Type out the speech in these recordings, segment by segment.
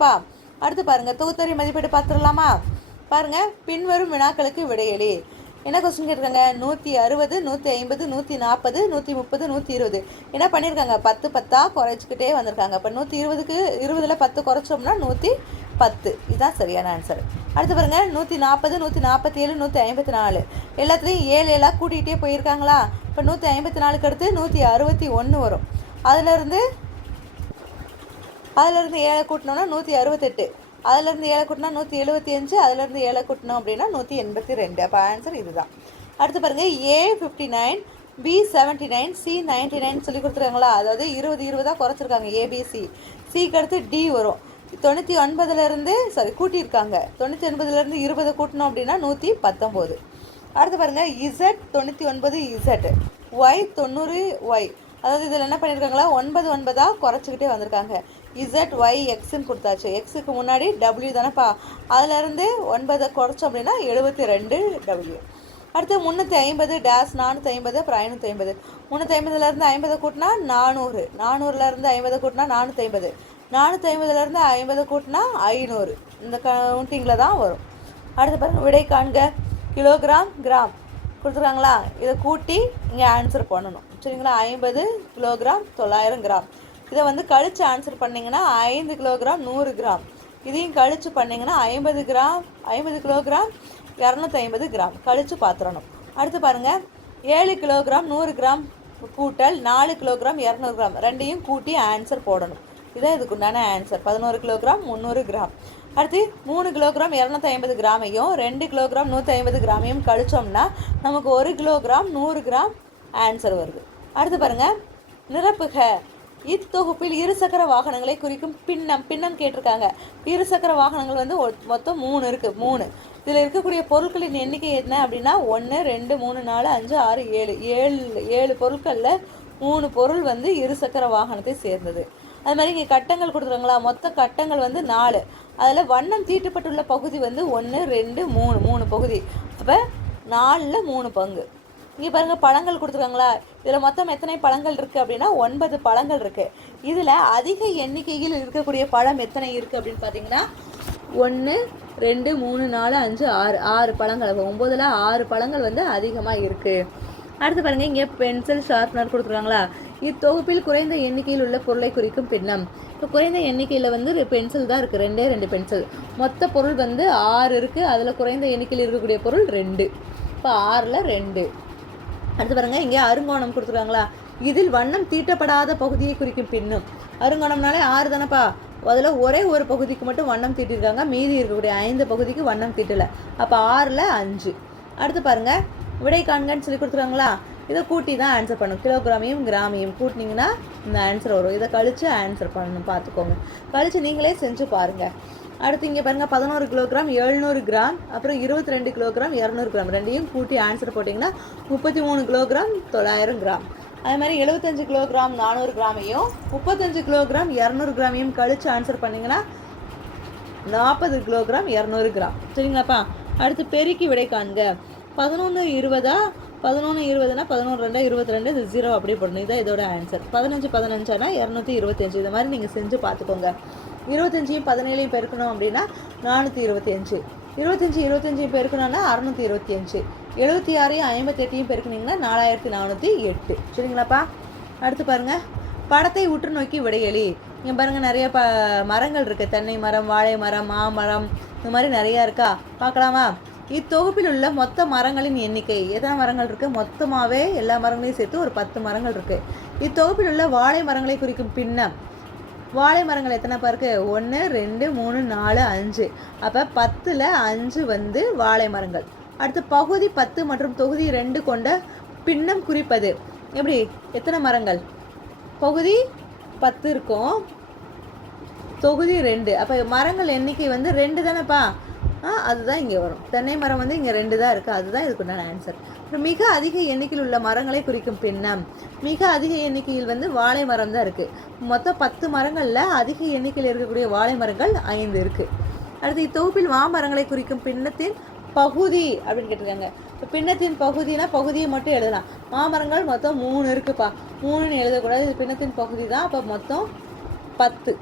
பா அடுத்து பாருங்க தொகுத்தறி மதிப்பீடு பார்த்துடலாமா? பாருங்க பின்வரும் வினாக்களுக்கு விடையளி. என்ன கொஸ்டின் கேட்டிருக்காங்க? 160, 150, 140, 130, 120 என்ன பண்ணியிருக்காங்க? 10 10 குறைச்சிக்கிட்டே வந்திருக்காங்க. இப்போ 120க்கு 20ல் 10 குறைச்சோம்னா 110. இதுதான் சரியான ஆன்சர். அடுத்து பாருங்க 140, 147, 154 எல்லாத்துலேயும் 7 7 கூட்டிகிட்டே போயிருக்காங்களா? இப்போ 154க்கு அடுத்து 161 வரும். அதிலிருந்து 7 கூட்டினோம்னா 168, அதிலிருந்து 7 கூட்டினா 175, அதிலிருந்து 7 கூட்டினோம் அப்படின்னா 182. அப்போ ஆன்சர் இதுதான். அடுத்து பாருங்கள் A59, B79, C99 சொல்லி கொடுத்துருக்காங்களா? அதாவது 20 20 குறைச்சிருக்காங்க ஏபிசி. சிக்கு அடுத்து டி வரும். 99லேருந்து கூட்டியிருக்காங்க. 99லேருந்து 20 கூட்டினோம் அப்படின்னா 119. அடுத்து பாருங்கள் இசட் 99 இசட், ஒய் 90 ஒய். அதாவது இதில் என்ன பண்ணியிருக்காங்களா? 9 9 குறைச்சிக்கிட்டே வந்திருக்காங்க. இசட் ஒய் எக்ஸ்ன்னு கொடுத்தாச்சு. எக்ஸுக்கு முன்னாடி டபிள்யூ தானேப்பா. அதிலேருந்து 9 குறைச்சோம் அப்படின்னா 72 டபிள்யூ. அடுத்து 350 டேஸ் 450 அப்புறம் 550. 350லேருந்து 50 கூட்டினா 400, 400லேருந்து 50 கூட்டினா 450, 450லேருந்து 50 கூட்டினா 500. இந்த கவுண்டிங்கில் தான் வரும். அடுத்து பாருங்கள் விடை காண்க. கிலோகிராம் கிராம் கொடுத்துருக்காங்களா? இதை கூட்டி இங்கே ஆன்சர் பண்ணணும். சரிங்களா? 50 கிலோகிராம் 900 கிராம். இதை வந்து கழித்து ஆன்சர் பண்ணிங்கன்னா 5 கிலோகிராம் 100 கிராம். இதையும் கழித்து பண்ணிங்கன்னா 50 கிலோகிராம் 250 கிராம் கழித்து பார்த்துடணும். அடுத்து பாருங்கள் 7 கிலோகிராம் 100 கிராம் கூட்டல் 4 கிலோகிராம் 200 கிராம் ரெண்டையும் கூட்டி ஆன்சர் போடணும். இதான் இதுக்குண்டான ஆன்சர். 11 kilogram 300 gram. அடுத்து 3 கிலோகிராம் 250 கிராமையும் 2 கிலோகிராம் 150 கிராமையும் கழிச்சோம்னா நமக்கு 1 கிலோகிராம் 100 கிராம் ஆன்சர் வருது. அடுத்து பாருங்கள் நிரப்புக. இத்தொகுப்பில் இருசக்கர வாகனங்களை குறிக்கும் பின்னம் கேட்டிருக்காங்க. இருசக்கர வாகனங்கள் வந்து மொத்தம் 3 இருக்குது. 3 இதில் இருக்கக்கூடிய பொருட்களின் எண்ணிக்கை என்ன அப்படின்னா 1 2 3 4 5 6 7 7 பொருட்களில் 3 பொருள் வந்து இருசக்கர வாகனத்தை சேர்ந்தது. அது மாதிரி இங்கே கட்டங்கள் கொடுத்துருங்களா? மொத்த கட்டங்கள் வந்து 4. அதில் வண்ணம் தீட்டப்பட்டுள்ள பகுதி வந்து 1 2 3 3 பகுதி. அப்போ 4ல் 3 பங்கு. இங்கே பாருங்கள் பழங்கள் கொடுத்துருக்காங்களா? இதில் மொத்தம் எத்தனை பழங்கள் இருக்குது அப்படின்னா 9 பழங்கள் இருக்குது. இதில் அதிக எண்ணிக்கையில் இருக்கக்கூடிய பழம் எத்தனை இருக்குது அப்படின்னு பார்த்தீங்கன்னா 1 2 3 4 5 6 6 பழங்கள். 9ல் 6 பழங்கள் வந்து அதிகமாக இருக்குது. அடுத்து பாருங்கள் இங்கே பென்சில் ஷார்ப்னர் கொடுத்துருக்காங்களா? இத்தொகுப்பில் குறைந்த எண்ணிக்கையில் உள்ள பொருளை குறிக்கும் பின்னம். இப்போ குறைந்த எண்ணிக்கையில் வந்து பென்சில் தான் இருக்குது. 2 பென்சில். மொத்த பொருள் வந்து 6 இருக்குது. அதில் குறைந்த எண்ணிக்கையில் இருக்கக்கூடிய பொருள் 2. இப்போ 6ல் 2. அடுத்து பாருங்கள் இங்கே அருங்கோணம் கொடுத்துருக்காங்களா? இதில் வண்ணம் தீட்டப்படாத பகுதியை குறிக்கும் பின்னம். அருங்கோணம்னாலே 6 தானேப்பா. அதில் ஒரே ஒரு பகுதிக்கு மட்டும் வண்ணம் தீட்டிருக்காங்க. மீதி இருக்கக்கூடிய 5 பகுதிக்கு வண்ணம் தீட்டலை. அப்போ 6ல் 5. அடுத்து பாருங்கள் விடை காண்கன்னு சொல்லி கொடுத்துருக்காங்களா? இதை கூட்டி தான் ஆன்சர் பண்ணணும். கிலோகிராமையும் கிராமையும் கூட்டினீங்கன்னா இந்த ஆன்சர் வரும். இதை கழித்து ஆன்சர் பண்ணணும். பார்த்துக்கோங்க. கழித்து நீங்களே செஞ்சு பாருங்கள். அடுத்து இங்கே பாருங்கள் 11 கிலோகிராம் 700 கிராம் அப்புறம் 22 கிலோகிராம் 200 கிராம் ரெண்டையும் கூட்டி ஆன்சர் போட்டிங்கன்னா 33 கிலோகிராம் 900 கிராம். அதே மாதிரி 75 கிலோகிராம் 400 கிராமையும் 35 கிலோகிராம் 200 கிராமையும் கழித்து ஆன்சர் பண்ணிங்கன்னா 40 கிலோகிராம் 200 கிராம். சரிங்களாப்பா? அடுத்து பெருக்கி விடை காண்க. 11 20 11 20னா 11 2 22 இது 0 அப்படியே போடணும். இதான் இதோட ஆன்சர். 15 15னா 225. இது மாதிரி நீங்கள் செஞ்சு பார்த்துக்கோங்க. 25 17 பெருக்கணும் அப்படின்னா 425. 25 25 பெருக்கணும்னா 625. 76 58 பெருக்குனிங்கன்னா 4408. சரிங்களாப்பா? அடுத்து பாருங்கள் படத்தை உற்று நோக்கி விடையளி. இங்கே பாருங்கள் நிறைய மரங்கள் இருக்குது. தென்னை மரம், வாழை மரம், மாமரம், இந்த மாதிரி நிறையா இருக்கா? பார்க்கலாமா? இத்தொகுப்பில் உள்ள மொத்த மரங்களின் எண்ணிக்கை எத்தனை மரங்கள் இருக்குது? மொத்தமாகவே எல்லா மரங்களையும் சேர்த்து ஒரு 10 மரங்கள் இருக்குது. இத்தொகுப்பில் உள்ள வாழை மரங்களை குறிக்கும் பின்னம். வாழை மரங்கள் எத்தனைப்பா இருக்குது? 1 2 3 4 5. அப்போ 10ல் 5 வந்து வாழை மரங்கள். அடுத்து பகுதி 10 மற்றும் தொகுதி 2 கொண்ட பின்னம் குறிப்பது. எப்படி? எத்தனை மரங்கள்? பகுதி 10 இருக்கும், தொகுதி 2. அப்போ மரங்கள் எண்ணிக்கை வந்து 2 தானேப்பா. அதுதான் இங்கே வரும். தென்னை மரம் வந்து இங்கே 2 தான் இருக்குது. அதுதான் இதுக்குண்டான ஆன்சர். மிக அதிக எண்ணிக்கையில் உள்ள மரங்களை குறிக்கும் பின்னம். மிக அதிக எண்ணிக்கையில் வந்து வாழை மரம் தான் இருக்குது. மொத்தம் 10 மரங்களில் அதிக எண்ணிக்கையில் இருக்கக்கூடிய வாழை மரங்கள் 5 இருக்குது. அடுத்து இத்தொகுப்பில் மாமரங்களை குறிக்கும் பின்னத்தின் பகுதி அப்படின்னு கேட்டிருக்காங்க. இப்போ பின்னத்தின் பகுதினா பகுதியை மட்டும் எழுதலாம். மாமரங்கள் மொத்தம் 3 இருக்குப்பா. 3ன்னு எழுதக்கூடாது. இது பின்னத்தின் பகுதி தான். அப்போ மொத்தம் 10.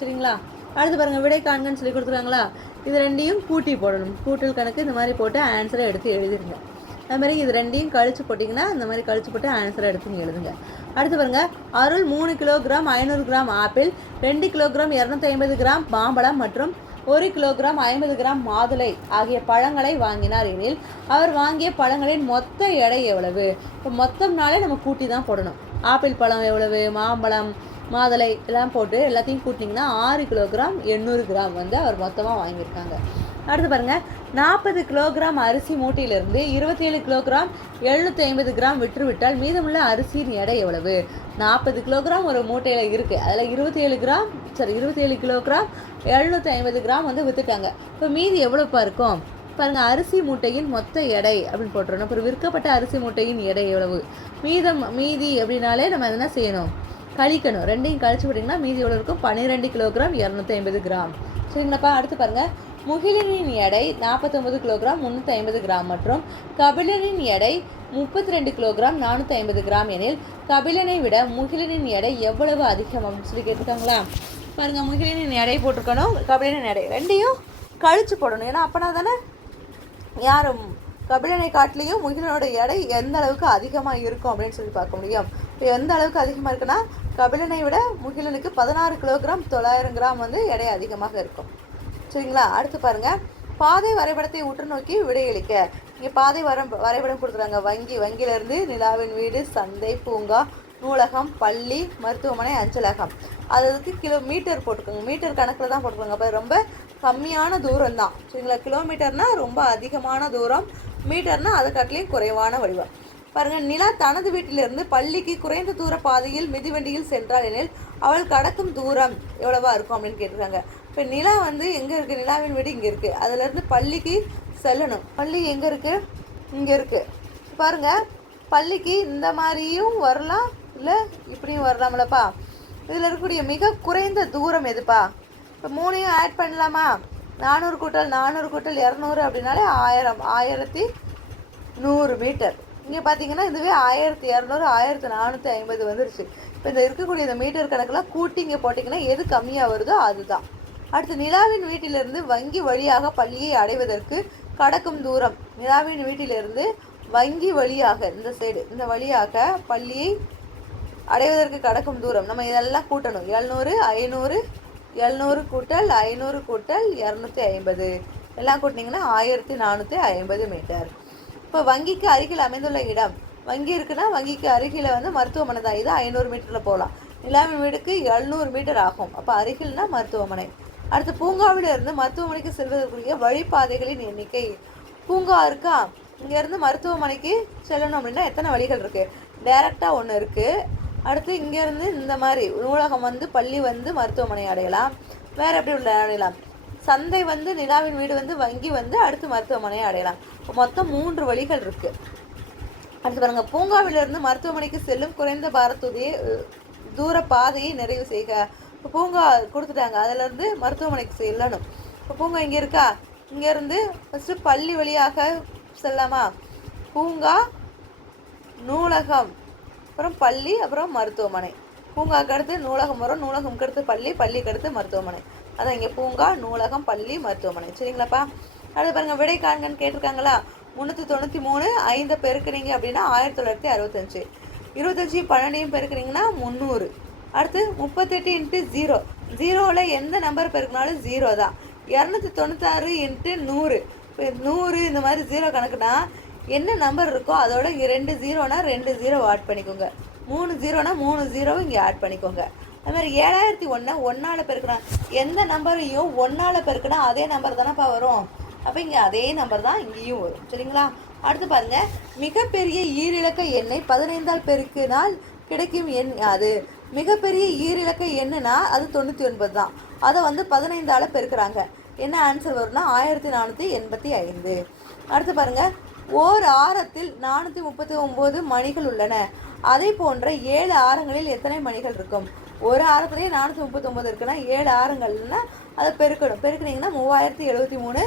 சரிங்களா? அடுத்து பாருங்கள் விடை காண்கன்னு சொல்லி கொடுத்துருக்காங்களா, இது ரெண்டையும் கூட்டி போடணும். கூட்டல் கணக்கு இந்த மாதிரி போட்டு ஆன்சரை எடுத்து எழுதிருங்க. அது மாதிரி இது ரெண்டையும் கழிச்சு போட்டிங்கன்னா இந்த மாதிரி கழிச்சு போட்டு ஆன்சரை எடுத்து எழுதுங்க. அடுத்து பாருங்கள், அருள் 3 kilogram 500 gram apple, 2 kilogram 250 gram மாம்பழம் மற்றும் 1 கிலோகிராம் 50 கிராம் மாதுளை ஆகிய பழங்களை வாங்கினார் எனில் அவர் வாங்கிய பழங்களின் மொத்த எடை எவ்வளவு? இப்போ மொத்தம்னாலே நம்ம கூட்டி தான் போடணும். ஆப்பிள் பழம் எவ்வளவு, மாம்பழம், மாதுளை எல்லாம் போட்டு எல்லாத்தையும் கூட்டிங்கன்னா 6 கிலோகிராம் 800 கிராம் வந்து அவர் மொத்தமாக வாங்கியிருக்காங்க. அடுத்து பாருங்கள், 40 கிலோகிராம் அரிசி மூட்டையிலிருந்து 27 கிலோகிராம் 750 கிராம் விற்றுவிட்டால் மீதமுள்ள அரிசியின் எடை எவ்வளவு? 40 கிலோகிராம் ஒரு மூட்டையில் இருக்குது, அதில் 27 கிலோகிராம் 750 கிராம் வந்து விற்றுட்டாங்க. இப்போ மீதி எவ்வளோப்பா இருக்கும் பாருங்கள், அரிசி மூட்டையின் மொத்த எடை அப்படின்னு போட்டுறணும். அப்புறம் விற்கப்பட்ட அரிசி மூட்டையின் எடை எவ்வளவு? மீதி அப்படின்னாலே நம்ம என்ன செய்யணும், கழிக்கணும். ரெண்டையும் கழிச்சு விட்டிங்கன்னா மீதி எவ்வளோ இருக்கும்? 12 கிலோகிராம் 250 கிராம். சரிங்களாப்பா. அடுத்து பாருங்கள், முகிலனின் எடை 49 கிலோகிராம் 350 கிராம் மற்றும் கபிலனின் எடை 32 கிலோகிராம் 450 கிராம் எனில் கபிலனை விட முகிலனின் எடை எவ்வளவு அதிகம் அப்படின்னு சொல்லி கேட்டிருக்காங்களா. பாருங்கள், முகிலனின் எடை போட்டிருக்கணும், கபிலனின் எடை ரெண்டையும் கழிச்சு போடணும். ஏன்னா அப்போனா தானே யாரும் கபிலனை காட்டிலையும் முகிலனோட எடை எந்த அளவுக்கு அதிகமாக இருக்கும் அப்படின்னு சொல்லி பார்க்க முடியும். இப்போ எந்த அளவுக்கு அதிகமாக இருக்குன்னா, கபிலனை விட முகிலனுக்கு 16 கிலோகிராம் 900 கிராம் வந்து எடை அதிகமாக இருக்கும். சரிங்களா. அடுத்து பாருங்கள், பாதை வரைபடத்தை உற்று நோக்கி விடையளிக்க. இங்கே பாதை வரைபடம் கொடுத்துருக்காங்க. வங்கியிலேருந்து நிலாவின் வீடு, சந்தை, பூங்கா, நூலகம், பள்ளி, மருத்துவமனை, அஞ்சலகம். அதுக்கு கிலோமீட்டர் போட்டுக்கோங்க. மீட்டர் கணக்கில் தான் போட்டுக்கோங்க. அப்போ ரொம்ப கம்மியான தூரம் தான். சரிங்களா. கிலோமீட்டர்னால் ரொம்ப அதிகமான தூரம், மீட்டர்னால் அதை காட்டிலையும் குறைவான வடிவம். பாருங்கள், நிலா தனது வீட்டிலிருந்து பள்ளிக்கு குறைந்த தூர பாதையில் மிதிவண்டியில் சென்றாள் எனில் அவள் கடக்கும் தூரம் எவ்வளவா இருக்கும் அப்படின்னு கேட்டிருக்காங்க. இப்போ நிலா வந்து எங்கே இருக்குது, நிலாவின் வீடு இங்கே இருக்குது, அதுலேருந்து பள்ளிக்கு செல்லணும். பள்ளி எங்கே இருக்குது, இங்கே இருக்குது. பாருங்கள், பள்ளிக்கு இந்த மாதிரியும் வரலாம், இல்லை இப்படியும் வரலாம்லப்பா. இதில் இருக்கக்கூடிய மிக குறைந்த தூரம் எதுப்பா? இப்போ 3ஐயும் ஆட் பண்ணலாமா? 400 கூட்டல் 200 அப்படின்னாலே 1100 மீட்டர். இங்கே பார்த்தீங்கன்னா இதுவே 1200 1450 வந்துருச்சு. இப்போ இந்த இருக்கக்கூடிய இந்த மீட்டர் கணக்கெல்லாம் கூட்டி இங்கே போட்டிங்கன்னா எது கம்மியாக வருதோ அதுதான். அடுத்து, நிலாவின் வீட்டிலிருந்து வங்கி வழியாக பள்ளியை அடைவதற்கு கடக்கும் தூரம். நிலாவின் வீட்டிலிருந்து வங்கி வழியாக இந்த சைடு இந்த வழியாக பள்ளியை அடைவதற்கு கடக்கும் தூரம் நம்ம இதெல்லாம் கூட்டணும். 700 500 700 கூட்டல் 500 கூட்டல் 250 எல்லாம் கூட்டினீங்கன்னா 1450 மீட்டர். இப்போ வங்கிக்கு அருகில் அமைந்துள்ள இடம், வங்கி இருக்குன்னா வங்கிக்கு அருகில் வந்து மருத்துவமனை தான். இது 500 மீட்டரில் போகலாம். நிலாவின் வீடுக்கு 700 மீட்டர் ஆகும். அப்போ அருகில்னா மருத்துவமனை. அடுத்து, பூங்காவில் இருந்து மருத்துவமனைக்கு செல்வதற்குரிய வழிபாதைகளின் எண்ணிக்கை. பூங்கா இருக்கா, இங்கேருந்து மருத்துவமனைக்கு செல்லணும் அப்படின்னா எத்தனை வழிகள் இருக்குது? டைரெக்டாக ஒன்று இருக்குது. அடுத்து இங்கேருந்து இந்த மாதிரி நூலகம் வந்து பள்ளி வந்து மருத்துவமனை அடையலாம். வேறு எப்படி உள்ள அடையலாம்? சந்தை வந்து நிலாவின் வீடு வந்து வங்கி வந்து அடுத்து மருத்துவமனையை அடையலாம். மொத்தம் 3 வழிகள் இருக்குது. அடுத்து பாருங்கள், பூங்காவிலிருந்து மருத்துவமனைக்கு செல்லும் குறைந்த பாரத்துடைய தூர பாதையை நிறைவு செய்க. இப்போ பூங்கா கொடுத்துட்டாங்க, அதிலேருந்து மருத்துவமனைக்கு செல்லணும். இப்போ பூங்கா இங்கே இருக்கா, இங்கேருந்து ஃபஸ்ட்டு பள்ளி வழியாக செல்லாமா? பூங்கா, நூலகம், அப்புறம் பள்ளி, அப்புறம் மருத்துவமனை. பூங்காக்கு அடுத்து நூலகம் வரும், நூலகம்க்கு அடுத்து பள்ளி, பள்ளிக்கு அடுத்து மருத்துவமனை. அதான் இங்கே பூங்கா, நூலகம், பள்ளி, மருத்துவமனை. சரிங்களாப்பா. அடுத்து பாருங்கள், விடை காண்கன்னு கேட்டிருக்காங்களா. 393 5 பெருக்குனீங்க அப்படின்னா 1965. 25 12 பெருக்குனீங்கன்னா 300. அடுத்து 38 × 0. 0வில் எந்த நம்பர் பெருக்கினாலும் 0 தான். 296 × 100. இப்போ 100 இந்த மாதிரி 0 கணக்குனா என்ன நம்பர் இருக்கோ அதோட 2 0னா 2 0 ஆட் பண்ணிக்கோங்க. 3 0னா 3 0 இங்கே ஆட் பண்ணிக்கோங்க. அது மாதிரி 7001 1ஆல் பெருக்கணும். எந்த நம்பரையும் 1ஆல் பெருக்கினா அதே நம்பர் தானேப்பா வரும். அப்போ இங்கே அதே நம்பர் தான் இங்கேயும் வரும். சரிங்களா. அடுத்து பாருங்கள், மிகப்பெரிய ஈரிலக்க எண்ணை 15ஆல் பெருக்கினால் கிடைக்கும் எண் அது. மிகப்பெரிய ஈரிலக்க எண்ணுனா அது 99 தான். அதை வந்து 15ஆல் பெருக்கிறாங்க. என்ன ஆன்சர் வரும்னா 1485. அடுத்து பாருங்கள், ஓர் ஆரத்தில் 439 மணிகள் உள்ளன. அதை போன்ற 7 ஆரங்களில் எத்தனை மணிகள் இருக்கும்? ஒரு ஆரத்துலேயே 439 இருக்குன்னா 7 ஆரங்கள்னா அதை பெருக்கணும். பெருக்குனீங்கன்னா 3073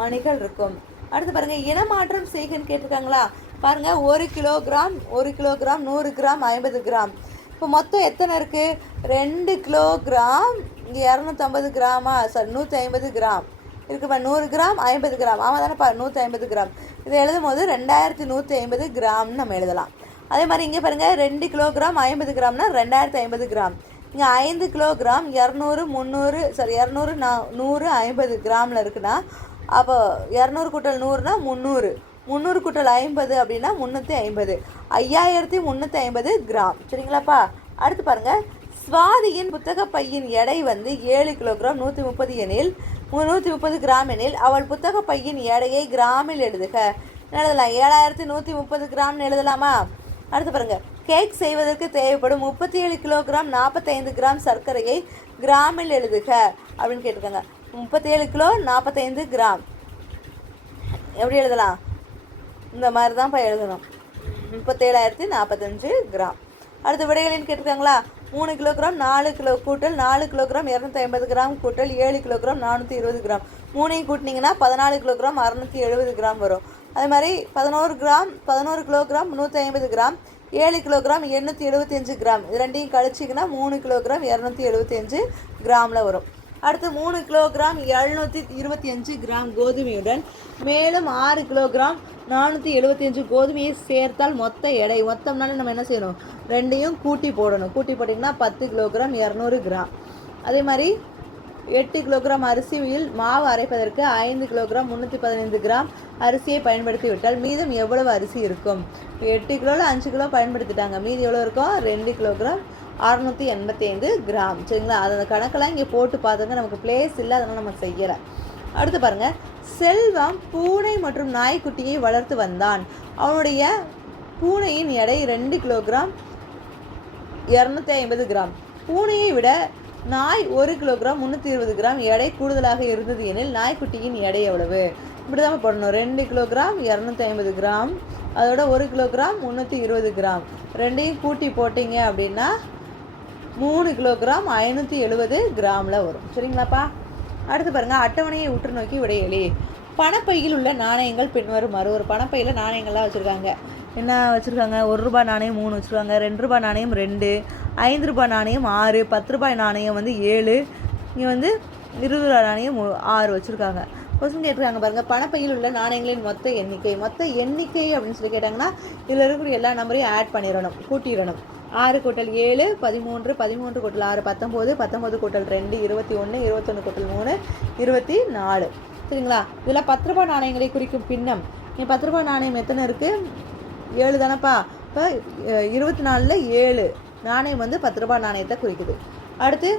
மணிகள் இருக்கும். அடுத்து பாருங்கள், இனமாற்றம் செய்கன்னு கேட்டிருக்காங்களா. பாருங்கள், 1 கிலோகிராம் 100 கிராம் 50 கிராம். இப்போ மொத்தம் எத்தனை இருக்குது? 2 கிலோகிராம் இங்கே 250 கிராமா, சாரி 150 கிராம் இருக்குப்பா. 100 கிராம் 50 கிராம், ஆமாம் தானேப்பா, 150 கிராம். இதை எழுதும் போது 2150 கிராம்னு நம்ம எழுதலாம். அதே மாதிரி இங்கே பாருங்கள், 2 கிலோகிராம் 50 கிராம்னா 2050 கிராம். இங்கே 5 கிலோகிராம் 200 300 சாரி 200 100 50 கிராமில் இருக்குன்னா, அப்போ 200 கூட்டல் 100னா 300, 300 கூட்டல் 50 அப்படின்னா 350, 5350 கிராம். சரிங்களாப்பா. அடுத்து பாருங்கள், சுவாதியின் புத்தக பையின் எடை வந்து 7 கிலோகிராம் 130 எனில் 130 கிராம் எனில் அவள் புத்தக பையின் எடையை கிராமில் எழுதுக. எழுதலாம், 7130 கிராம்னு எழுதலாமா? அடுத்து பாருங்கள், கேக் செய்வதற்கு தேவைப்படும் 37 கிலோகிராம் 45 கிராம் சர்க்கரையை கிராமில் எழுதுக அப்படின்னு கேட்டிருக்காங்க. 37 கிலோ 45 கிராம் எப்படி எழுதலாம்? இந்த மாதிரி தான்ப்பா எழுதணும், 37,045 கிராம். அடுத்து விடைகளின்னு கேட்டிருக்காங்களா? 3 கிலோகிராம் 4 கிலோ கூட்டல் 4 கிலோகிராம் 250 கிராம் கூட்டல் 7 கிலோகிராம் 420 கிராம், மூணையும் கூட்டினீங்கன்னா 14 கிலோகிராம் 670 கிராம் வரும். அதே மாதிரி 11 கிலோகிராம் 150 கிராம், 7 கிலோகிராம் 875 கிராம், இது ரெண்டையும் கழிச்சிங்கன்னா 3 கிலோகிராம் 275 கிராமில் வரும். அடுத்து 3 கிலோகிராம் 725 கிராம் கோதுமையுடன் மேலும் 6 கிலோகிராம் 475 கோதுமையை சேர்த்தால் மொத்த எடை, மொத்தம்னால நம்ம என்ன செய்யணும்? ரெண்டையும் கூட்டி போடணும். கூட்டி போட்டிங்கன்னா 10 கிலோகிராம் 200 கிராம். அதே மாதிரி 8 கிலோகிராம் அரிசியில் மாவு அரைப்பதற்கு 5 கிலோகிராம் 315 கிராம் அரிசியை பயன்படுத்தி விட்டால் மீதம் எவ்வளவு அரிசி இருக்கும்? 8 கிலோவில் 5 கிலோ பயன்படுத்திட்டாங்க, மீதி எவ்வளோ இருக்கும்? 2 கிலோகிராம் 685 கிராம். சரிங்களா? அந்த கணக்கெல்லாம் இங்கே போட்டு பார்த்துங்க, நமக்கு பிளேஸ் இல்லை, அதனால் நம்ம செய்யலை. அடுத்து பாருங்கள், செல்வம் பூனை மற்றும் நாய்க்குட்டியை வளர்த்து வந்தான். அவனுடைய பூனையின் எடை 2 கிலோகிராம் 250 கிராம். பூனையை விட நாய் 1 கிலோகிராம் 320 கிராம் எடை கூடுதலாக இருந்தது எனில் நாய்க்குட்டியின் எடை எவ்வளவு? இப்படி தான் போடணும். 2 கிலோகிராம் 250 கிராம், அதோட 1 கிலோகிராம் 320 கிராம், ரெண்டையும் கூட்டி போட்டிங்க அப்படின்னா 3 கிலோகிராம் 570 கிராமில் வரும். சரிங்களாப்பா. அடுத்து பாருங்கள், அட்டவணையை உற்று நோக்கி விடையளி. பணப்பையில் உள்ள நாணயங்கள் பின்வருமாறு. ஒரு பணப்பையில் நாணயங்கள்லாம் வச்சுருக்காங்க. என்ன வச்சுருக்காங்க? 1 ரூபாய் நாணயம் 3 வச்சுருக்காங்க, 2 ரூபாய் நாணயம் 2, 5 ரூபாய் நாணயம் 6, 10 ரூபாய் நாணயம் வந்து 7, இங்கே வந்து 20 ரூபாய் நாணயம் 6 வச்சுருக்காங்க. கொஸ்டின் கேட்டிருக்காங்க பாருங்கள், பணப்பையில் உள்ள நாணயங்களின் மொத்த எண்ணிக்கை. மொத்த எண்ணிக்கை அப்படின்னு சொல்லி கேட்டாங்கன்னா இதில் இருக்கிற எல்லா நம்பரையும் ஆட் பண்ணிடணும், கூட்டிடணும். 6 கூட்டல் 7 13, 13 கூட்டல் 6 19, 19 கூட்டல் 2 21, 21 கூட்டல் 3 24. சரிங்களா? இதில் 10 ரூபாய் நாணயங்களை குறிக்கும் பின்னம். இங்கே 10 ரூபாய் நாணயம் எத்தனை இருக்குது? 7 தானேப்பா. இப்போ 24ல் 7 நாணயம் வந்து 10 ரூபாய் நாணயத்தை குறிக்குது. அடுத்து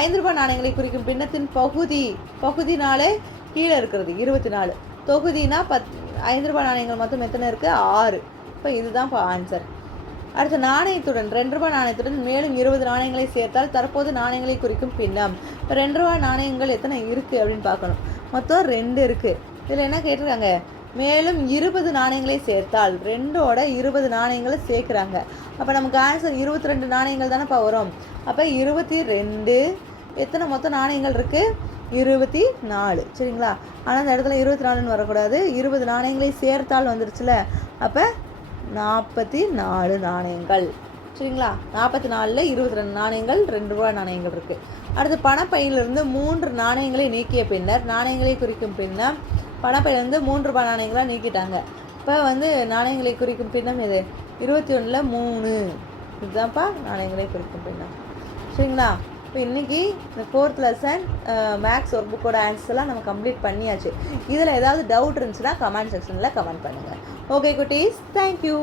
5 ரூபாய் நாணயங்களை குறிக்கும் பின்னத்தின் பகுதினாலே கீழே இருக்கிறது 24. தொகுதினா 5 ரூபாய் நாணயங்கள் மொத்தம் எத்தனை இருக்குது? 6. இப்போ இதுதான் இப்போ ஆன்சர். அடுத்து நாணயத்துடன் 2 ரூபாய் நாணயத்துடன் மேலும் 20 நாணயங்களை சேர்த்தால் தற்போது நாணயங்களை குறிக்கும் பின்னம். இப்போ 2 ரூபாய் நாணயங்கள் எத்தனை இருக்குது அப்படின்னு பார்க்கணும். மொத்தம் 2 இருக்குது. இதில் என்ன கேட்டிருக்காங்க? மேலும் 20 நாணயங்களை சேர்த்தால் 2ஓட 20 நாணயங்களை சேர்க்குறாங்க. அப்போ நமக்கு ஆன்சர் 22 நாணயங்கள் தானேப்பா வரும். அப்போ 22 எத்தனை மொத்த நாணயங்கள் இருக்குது? 24. சரிங்களா? ஆனால் அந்த இடத்துல 24ன்னு வரக்கூடாது, 20 நாணயங்களை சேர்த்தால் வந்துருச்சுல, அப்போ 44 நாணயங்கள். சரிங்களா? 44ல் 22 நாணயங்கள், 2 ரூபாய் நாணயங்கள் இருக்குது. அடுத்து பணப்பையிலிருந்து 3 நாணயங்களை நீக்கிய பின்னர் நாணயங்களை குறிக்கும் பின்னம். பணப்பையிலேருந்து 3 ரூபாய் நாணயங்களாக நீக்கிட்டாங்க. இப்போ வந்து நாணயங்களை குறிக்கும் பின்னம் இது 21ல் 3. இதுதான்ப்பா நாணயங்களை குறிக்கும் பின்னம். சரிங்களா? இப்போ இன்றைக்கி இந்த 4th லெசன் மேக்ஸ் ஒர்க் புக்கோட ஆன்சர்லாம் நம்ம கம்ப்ளீட் பண்ணியாச்சு. இதில் ஏதாவது டவுட் இருந்துச்சுன்னா கமெண்ட் செக்ஷனில் கமெண்ட் பண்ணுங்கள். ஓகே குட்டீஸ், தேங்க்யூ.